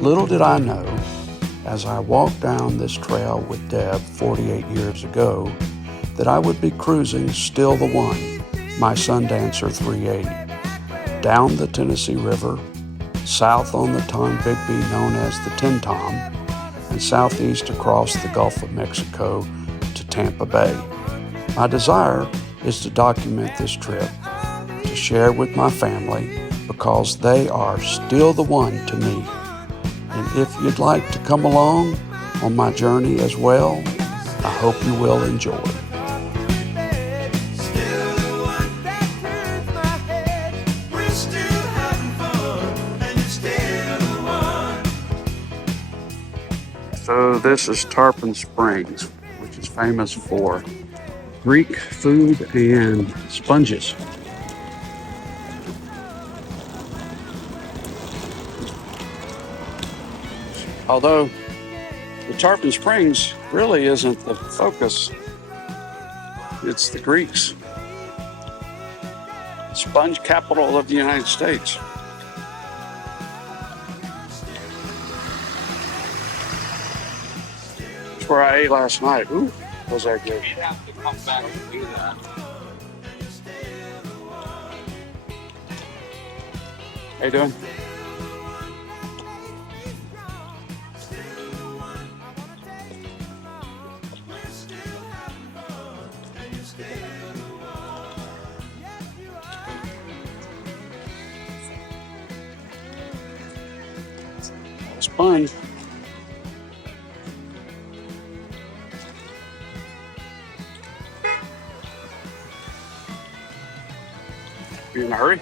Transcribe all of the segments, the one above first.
Little did I know, as I walked down this trail with Deb 48 years ago, that I would be cruising Still the One, my Sundancer 380, down the Tennessee River, south on the Tombigbee known as the Tin Tom, and southeast across the Gulf of Mexico to Tampa Bay. My desire is to document this trip, to share with my family, because they are still the one to me. And if you'd like to come along on my journey as well, I hope you will enjoy. So this is Tarpon Springs, which is famous for Greek food and sponges. Although the Tarpon Springs really isn't the focus, it's the Greeks. Sponge capital of the United States. That's where I ate last night. Ooh, was that good? You'd have to come back and do that. How you doing? Sponge. You in a hurry?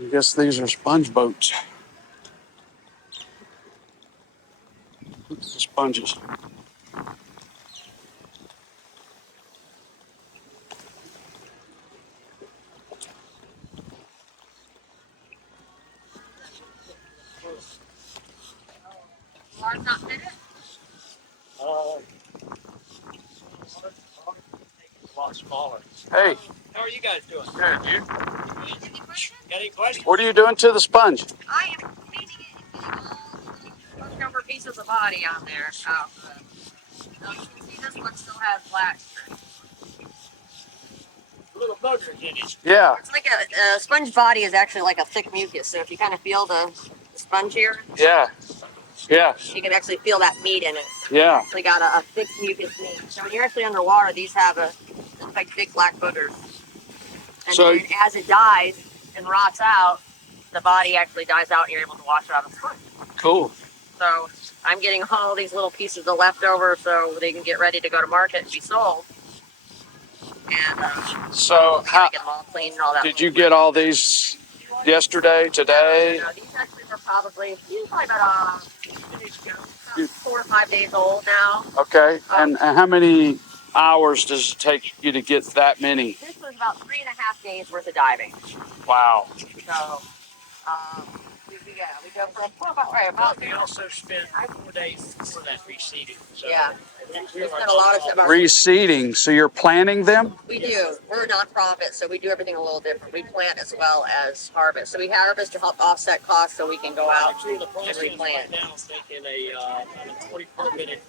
I guess these are sponge boats. Look at the sponges. Large not fitted? A lot smaller. Hey, How are you guys doing? good, you? Any questions? Got any questions? What are you doing to the sponge? I am cleaning it and getting all leftover pieces of body on there. Now you can see this one still has black strips. Little boogers in it. Yeah, It's like a sponge body is actually like a thick mucus. So if you kind of feel the sponge here, yeah, you can actually feel that meat in it. yeah. It's got a thick mucus meat. So when you're actually underwater, these have like big black boogers. And So- then as it dies and rots out, the body actually dies out and you're able to wash it out of the sponge. Cool. So I'm getting all these little pieces of leftover so they can get ready to go to market and be sold. And So I how gotta get them all clean and all that. did you get all these yesterday, today? No, these actually were probably about 4 or 5 days old now. Okay. And how many hours does it take you to get that many? This was about 3.5 days worth of diving. Wow. So we go for about We also spent 4 days for that reseeding. So yeah. We spent a lot of time. Reseeding. So you're planting them? We do. We're a nonprofit, so we do everything a little different. We plant as well as harvest. So we harvest to help offset costs, so we can go out actually the and process replant. right now is making a 24-minute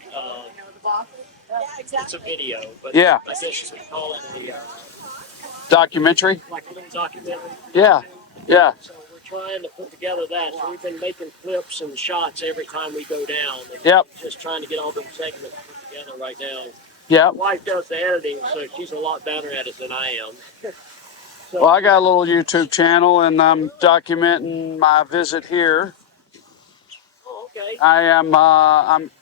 it's a video, but Yeah. I guess you could call it a Documentary? like a little documentary. Yeah. Yeah. So we're trying to put together that. So we've been making clips and shots every time we go down. And Yep. just trying to get all those segments put together right now. Yep. My wife does the editing, so she's a lot better at it than I am. Well, I got a little YouTube channel and I'm documenting my visit here. Oh, okay. I'm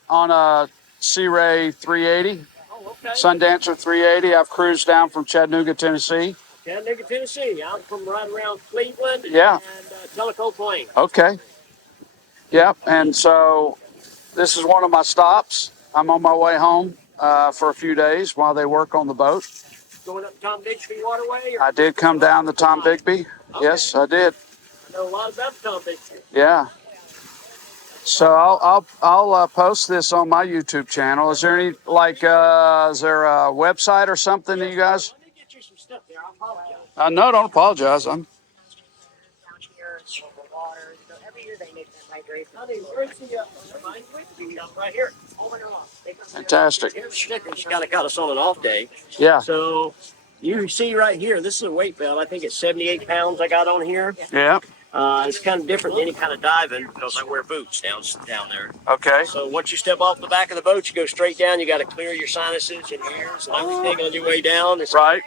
on a Sea Ray 380, Oh, okay. Sundancer 380. I've cruised down from Chattanooga, Tennessee. Chattanooga, Tennessee. I'm from right around Cleveland Yeah. and Tellico Plain. Okay. Yep. And so this is one of my stops. I'm on my way home for a few days while they work on the boat. Going up Tom Bixby Waterway? I did come down the Tom Bigby. Okay. Yes, I did. I know a lot about Tom Bixby. Yeah. So I'll post this on my YouTube channel. Is there any is there a website or something that you guys? Let me get you some stuff there. I apologize. No, don't apologize. I'm Down here, over water. So every year they make that migration. Honey, where's the right here? Oh my God. fantastic. Here's the stickers. You gotta cut us on an off day. Yeah. So you see right here, this is a weight belt. I think it's 78 pounds I got on here. Yeah. It's kind of different than any kind of diving because I wear boots down there. Okay. So once you step off the back of the boat, you go straight down. You got to clear your sinuses and ears and everything on your way down. Right.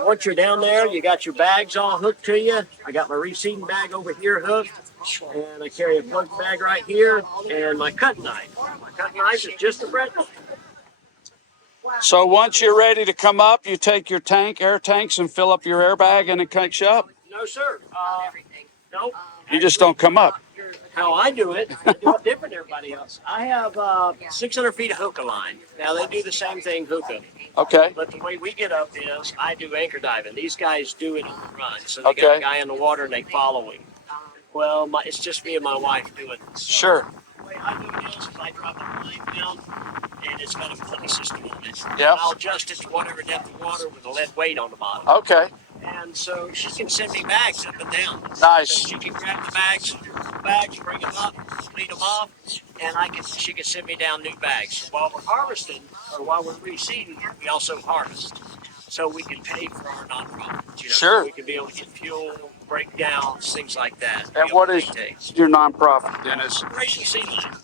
Once you're down there, you got your bags all hooked to you. I got my receiving bag over here hooked, and I carry a plug bag right here, and my cutting knife. My cutting knife is just a bread knife. So once you're ready to come up, you take your air tanks, and fill up your airbag, and it kicks you up. No, sir. Nope. You just don't come up. How I do it different than everybody else. I have 600 feet of hookah line. Now they do the same thing hookah. Okay. But the way we get up is I do anchor diving. These guys do it on the run. So they got a guy in the water and they follow him. Well, it's just me and my wife doing this. Sure. The way I do it is I drop the line down and it's got a pulley system on it. Yep. I'll adjust it to whatever depth of water with a lead weight on the bottom. Okay. And so she can send me bags up and down. Nice. So she can grab the bags, bring them up, lead them off, and she can send me down new bags. While we're harvesting, or while we're reseeding, we also harvest. So we can pay for our nonprofits. Sure. So we can be able to get fuel, breakdowns, things like that. And what is your nonprofit, Dennis? Operation Sea Lion.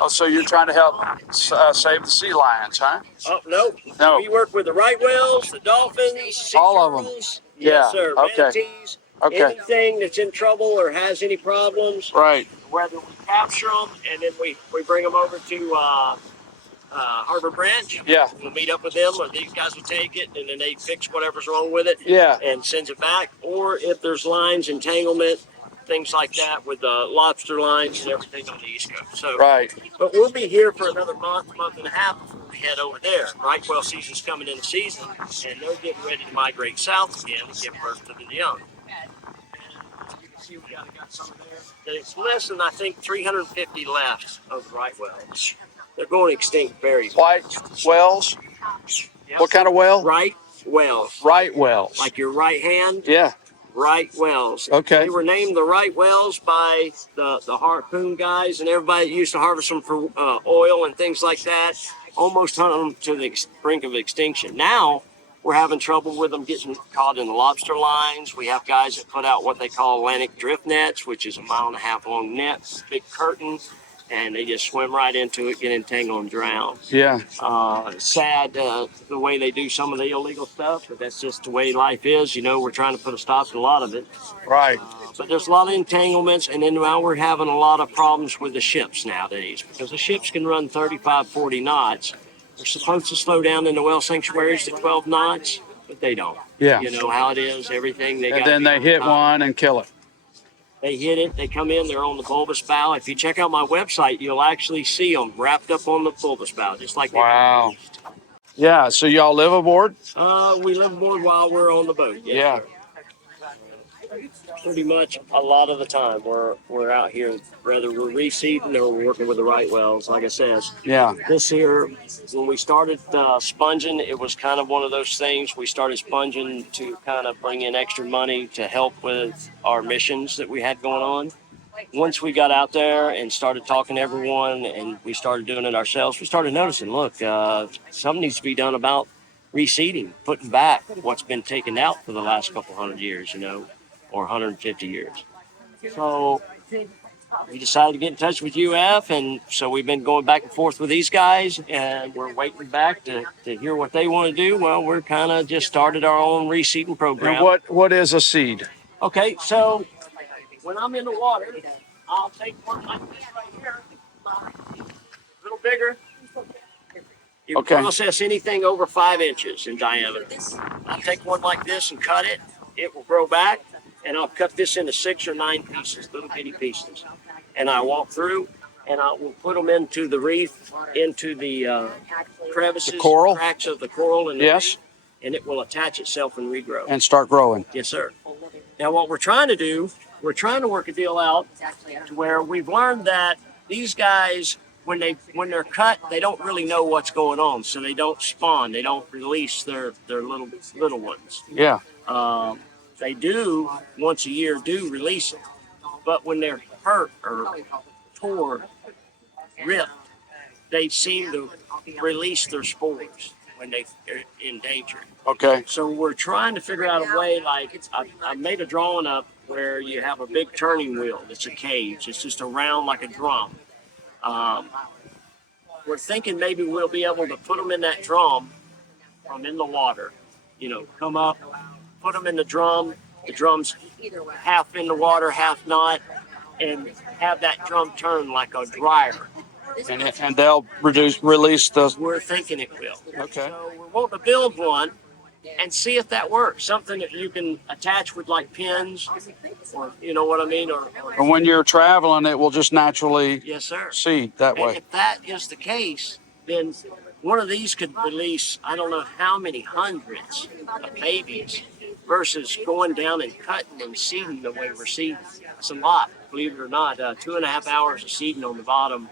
Oh, so you're trying to help save the sea lions, huh? Oh, no. No. We work with the right whales, the dolphins, sea all of them. turtles. Yeah. Yes, sir. Okay. Manatees. Okay. Anything that's in trouble or has any problems. Right. Whether we capture them and then we bring them over to Harbor Branch. Yeah. We'll meet up with them, or these guys will take it, and then they fix whatever's wrong with it. Yeah. And sends it back. Or if there's lines, entanglement, things like that with lobster lines and everything on the East Coast. So, right. But we'll be here for another month and a half before we head over there. Right whale season's coming into season, and they're getting ready to migrate south again and give birth to the young. And you can see we got some there. There's less than, I think, 350 left of the right whales. They're going extinct very fast. White whales? Yep. What kind of whale? Right whales. Right whales. Like your right hand? Yeah. Right whales. Okay. They were named the right whales by the harpoon guys and everybody that used to harvest them for oil and things like that. Almost hunted them to the brink of extinction. Now we're having trouble with them getting caught in the lobster lines. We have guys that put out what they call Atlantic drift nets, which is a 1.5 mile long net, big curtain, and they just swim right into it, get entangled and drown. Yeah. Sad the way they do some of the illegal stuff, but that's just the way life is. We're trying to put a stop to a lot of it. Right. But there's a lot of entanglements, and then now we're having a lot of problems with the ships nowadays because the ships can run 35, 40 knots. They're supposed to slow down in the whale sanctuaries to 12 knots, but they don't. Yeah. You know how it is, everything. And then they hit one and kill it. They hit it, they come in, they're on the bulbous bow. If you check out my website, you'll actually see them wrapped up on the bulbous bow, just like wow. Yeah, so y'all live aboard? We live aboard while we're on the boat. Yes, yeah. Sir. Pretty much a lot of the time we're out here, whether we're reseeding or we're working with the right whales, like I said. Yeah. This here, when we started sponging, it was kind of one of those things. We started sponging to kind of bring in extra money to help with our missions that we had going on. Once we got out there and started talking to everyone and we started doing it ourselves, we started noticing, look, something needs to be done about reseeding, putting back what's been taken out for the last couple hundred years, or 150 years. So we decided to get in touch with UF, and so we've been going back and forth with these guys, and we're waiting back to hear what they want to do. Well, we're kind of just started our own reseeding program. And what is a seed? Okay, so when I'm in the water, I'll take one like this right here, a little bigger. You can process anything over 5 inches in diameter. I'll take one like this and cut it. It will grow back. and I'll cut this into 6 or 9 pieces, little bitty pieces. And I walk through, and I will put them into the reef, into the crevices, The coral? cracks of the coral in the Yes. reef, and it will attach itself and regrow. And start growing. Yes, sir. Now, what we're trying to do, we're trying to work a deal out to where we've learned that these guys, when they're cut, they don't really know what's going on, so they don't spawn, they don't release their little ones. Yeah. They do once a year do release them, but when they're hurt or tore, ripped, they seem to release their spores when they're in danger. Okay. So we're trying to figure out a way, like I made a drawing up where you have a big turning wheel that's a cage. It's just around like a drum. We're thinking maybe we'll be able to put them in that drum from in the water. Come up, put them in the drum. The drum's half in the water, half not, and have that drum turn like a dryer. And they'll release the. We're thinking it will. Okay. So we're wanting to build one and see if that works. Something that you can attach with like pins, or you know what I mean, or And when you're traveling, it will just naturally. Yes, sir. Seed that and way. If that is the case, then one of these could release I don't know how many hundreds of babies versus going down and cutting and seeding the way we're seeding. It's a lot, believe it or not. 2.5 hours of seeding on the bottom.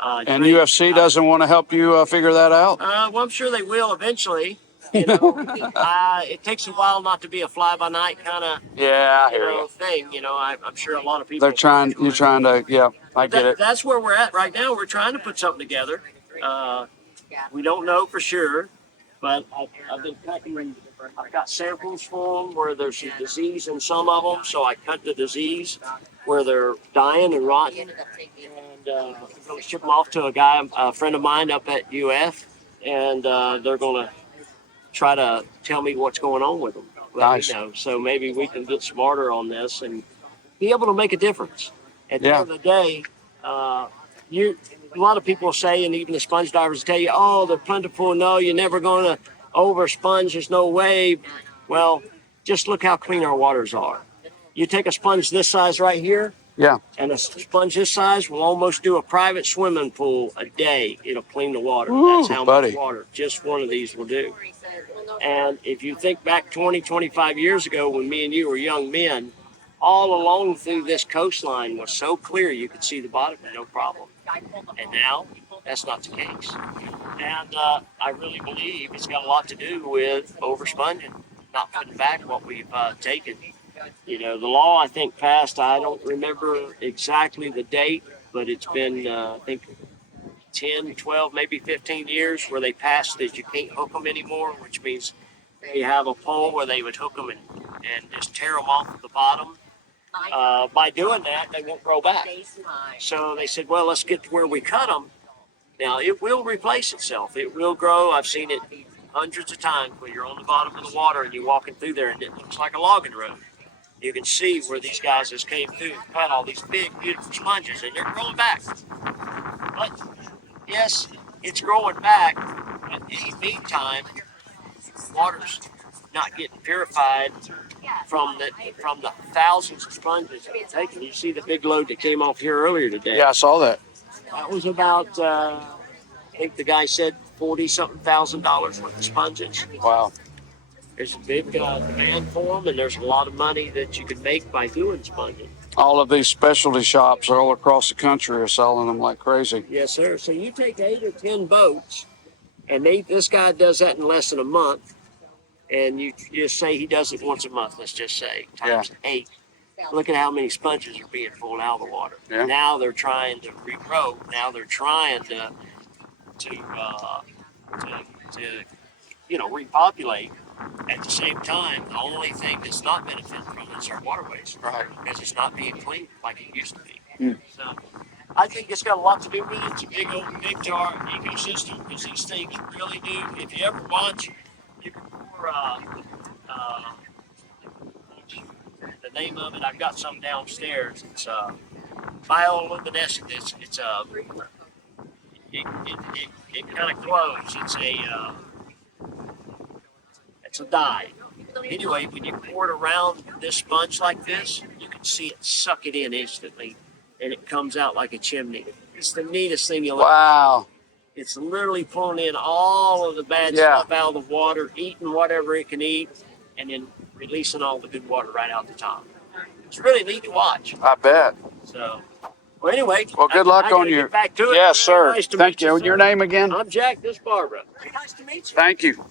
And UFC doesn't want to help you figure that out? Well, I'm sure they will eventually. It takes a while not to be a fly-by-night kind of thing. I'm sure a lot of people. You're trying to, yeah, I get it. That's where we're at right now. We're trying to put something together. We don't know for sure, but I've been cutting. I've got samples for them where there's some disease in some of them, so I cut the disease where they're dying and rotting, and I'm going to ship them off to a friend of mine up at UF, and they're going to try to tell me what's going on with them. Nice. So maybe we can get smarter on this and be able to make a difference. At the end of the day, a lot of people say, and even the sponge divers tell you, oh, they're plentiful. No, you're never going to over sponge. There's no way. Well, just look how clean our waters are. You take a sponge this size right here, and a sponge this size will almost do a private swimming pool a day. It'll clean the water. Ooh, that's how much water just one of these will do. And if you think back 20, 25 years ago when me and you were young men, all along through this coastline was so clear you could see the bottom, no problem. And now, that's not the case. And I really believe it's got a lot to do with oversponging, not putting back what we've taken. The law, I think, passed, I don't remember exactly the date, but it's been, I think, 10, 12, maybe 15 years where they passed that you can't hook them anymore, which means they have a pole where they would hook them and just tear them off at the bottom. By doing that, they won't grow back. So they said, well, let's get to where we cut them. Now, it will replace itself. It will grow. I've seen it hundreds of times when you're on the bottom of the water and you're walking through there and it looks like a logging road. You can see where these guys just came through and cut all these big, beautiful sponges, and they're growing back. But, yes, it's growing back. But in the meantime, water's not getting purified from the thousands of sponges that are taken. You see the big load that came off here earlier today. Yeah, I saw that. That was about, I think the guy said $40-something thousand worth of sponges. Wow. There's a big demand for them, and there's a lot of money that you can make by doing sponging. All of these specialty shops all across the country are selling them like crazy. Yes, sir. So you take 8 or 10 boats, and this guy does that in less than a month, and you just say he does it once a month, let's just say, times 8. Look at how many sponges are being pulled out of the water. Yeah. Now they're trying to regrow. Now they're trying to repopulate. At the same time, the only thing that's not benefiting from it is our waterways. Right. Because it's not being cleaned like it used to be. So I think it's got a lot to do with it. It's a big to our ecosystem because these things really do. If you ever watch, you can pour the name of it. I've got some downstairs. It's bioluminescent. It kind of glows. It's a dye. Anyway, when you pour it around this sponge like this, you can see it suck it in instantly, and it comes out like a chimney. It's the neatest thing you'll ever see. Wow. It's literally pulling in all of the bad stuff out of the water, eating whatever it can eat, and then releasing all the good water right out the top. It's really neat to watch. I bet. So, well, anyway. Well, good luck on your. Get back to it. Yes, Very sir. nice to Thank meet you. sir. Your name again? I'm Jack. This is Barbara. Very nice to meet you. Thank you.